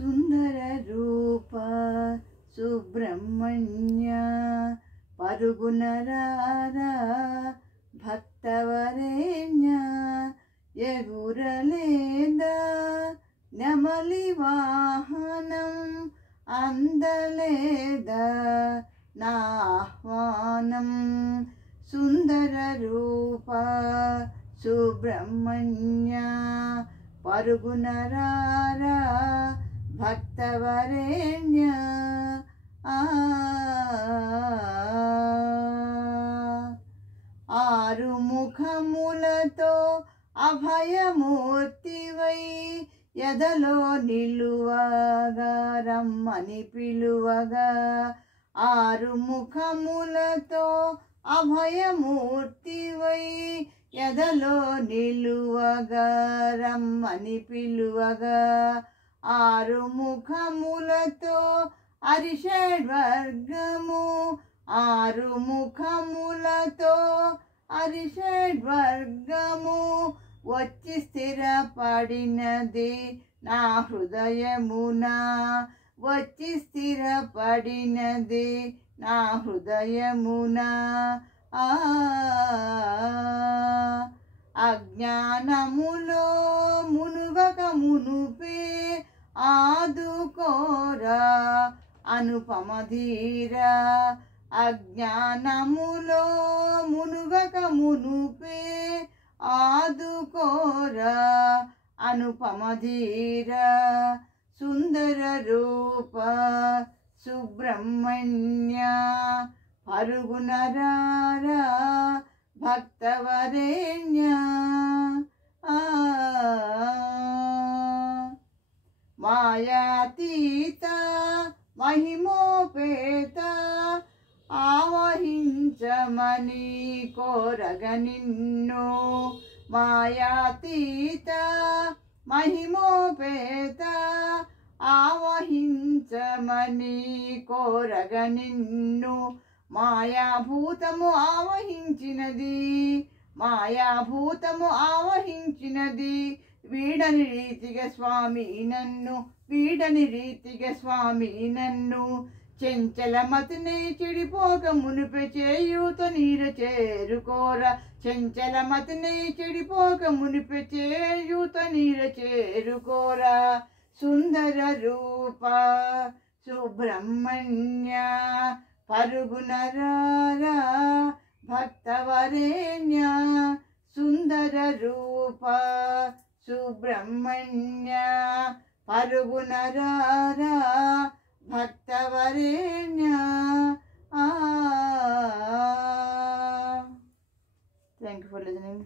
సుందర రూప సుబ్రహ్మణ్య పరుగున రారా భక్తవరేణ్య ఎగురలేదా నెమలి వాహనం అందలేదా నా ఆహ్వానం సుందర రూప సుబ్రహ్మణ్య పరుగున రారా భక్తవరేణ్య ఆరు ముఖములతో అభయమూర్తివై ఎదలో నిలువగా రమ్మని పిలువగా ఆరు ముఖములతో అభయమూర్తివై ఎదలో నిలువగా రమ్మని పిలువగా ఆరు ముఖములతో అరిషడ్వర్గము ఆరు ముఖములతో అరిషడ్వర్గము వచ్చి స్థిరపడినది నా హృదయమున వచ్చి స్థిరపడినది నా హృదయమున అజ్ఞానములో మునుగక మునుపే ఆదుకోరా అనుపమధీరా అజ్ఞానములో మునుగక మునుపే ఆదుకోరా అనుపమధీరా సుందర రూప సుబ్రహ్మణ్య పరుగున రారా భక్తవరేణ్య మాయాతీత మహిమోపేత ఆవహించమని కోరగ నిన్ను మాయాతీత మహిమోపేత ఆవహించమని కోరగ నిన్ను మాయాభూతము ఆవహించినది మాయాభూతము ఆవహించినది వీడని రీతిగా స్వామి నన్ను వీడని రీతిగా స్వామి నన్ను చెంచలమతిని చెడిపోక మునిపే చేయూత నీర చేరుకోరా చెంచలమతిని చెడిపోక మునిపే చేయూత నీర చేరుకోరా సుందర రూప సుబ్రహ్మణ్య పరుగున రారా భక్తవరేణ్య సుందర రూప సుబ్రహ్మణ్య పరుగున రారా భక్తవరేణ్య థ్యాంక్ యూ ఫర్ లిజనింగ్.